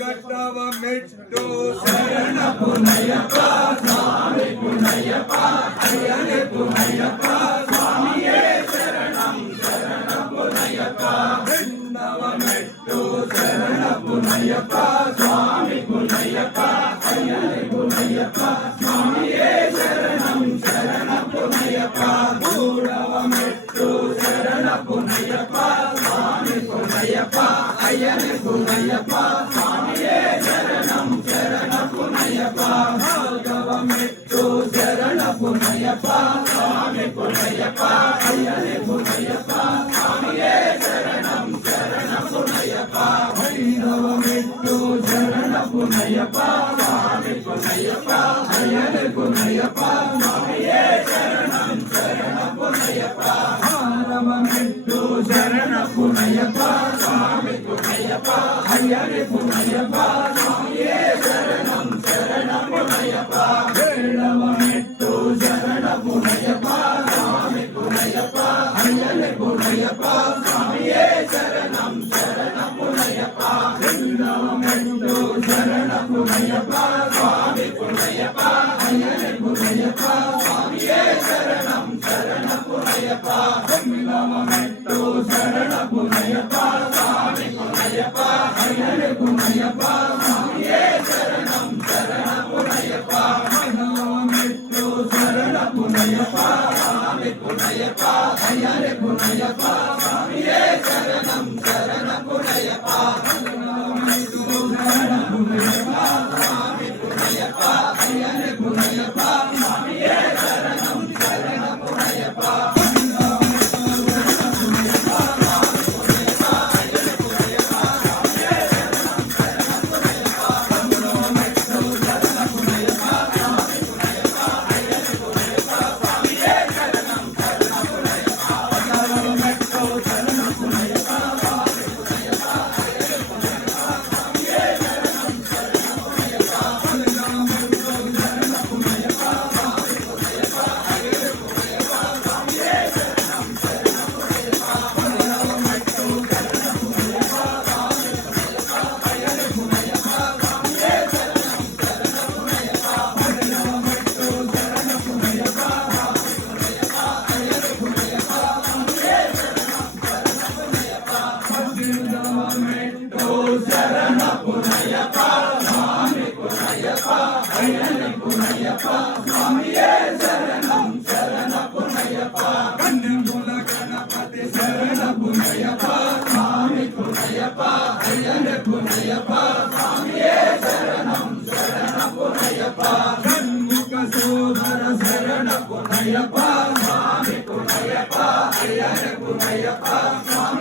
గట్టవ మెట్టు శరణ పునయ్యప్ప స్వామి పునయ్యప్ప అయ్యనే పునయ్యప్ప స్వామియే శరణం శరణ పునయ్యప్ప రెండవ మెట్టు శరణ పునయ్యప్ప స్వామి పునయ్యప్ప అయ్యనే పునయ్యప్ప స్వామియే శరణం శరణ పునయ్యప్ప మూడవ మెట్టు శరణ పునయ్యప్ప స్వామి పునయ్యప్ప అయ్యనే పునయ్యప్ప స్వామియే శరణం శరణ పునయ్యప్ప నాలుగవ మెట్టు శరణ పునయ్యప్ప స్వామి పునయ్యప్ప అయ్యనే పునయ్యప్ప స్వామియే శరణం శరణ పునయ్యప్ప ఐదవ మెట్టు శరణ పునయ్యప్ప స్వామి పునయ్యప్ప అయ్యనే పునయ్యప్ప స్వామియే శరణం శరణ పునయ్యప్ప ఆరవ మెట్టు శరణ పునయ్యప్ప స్వామి పునయ్యప్ప అయ్యనే పునయ్యప్ప స్వామియే శరణం శరణ పునయ్యప్ప ఏడవ మెట్టు శరణ పునయ్యప్ప స్వామి పునయ్యప్ప అయ్యనే పునయ్యప్ప స్వామియే శరణం శరణ పునయ్యప్ప ఎనిమిదవ మెట్టు శరణ పునయ్యప్ప స్వామి పునయ్యప్ప అయ్యనే పునయ్యప్ప స్వామియే శరణం శరణ పునయ్యప్ప తొమ్మిదవ మెట్టు శరణ పునయ్యప్ప స్వామి పునయ్యప్ప అయ్యనే పునయ్యప్ప స్వామియే శరణం శరణ పునయ్యప్ప పదవ మెట్టు శరణ పునయ్యప్ప స్వామి పునయ్యప్ప అయ్యనే పునయ్యప్ప స్వామియే శరణం శరణ పునయ్యప్ప పదవ మెట్టు శరణ పునయ్యప్ప స్వామి పునయ్యప్ప అయ్యనే పునయ్యప్ప స్వామియే శరణం శరణ పునయ్యప్ప శరణ పునయ్యప్ప స్వామి పునయ్యప్ప అయ్యనే పునయ్యప్ప స్వామియే శరణం శరణ పునయ్యప్ప కన్యముల గణపతి శరణ పునయ్యప్ప స్వామి పునయ్యప్ప అయ్యనే పునయ్యప్ప స్వామియే శరణం శరణ పునయ్యప్ప షణ్ముఖ సోదర శరణ పునయ్యప్ప స్వామి పునయ్యప్ప అయ్యనే పునయ్యప్ప స్వామి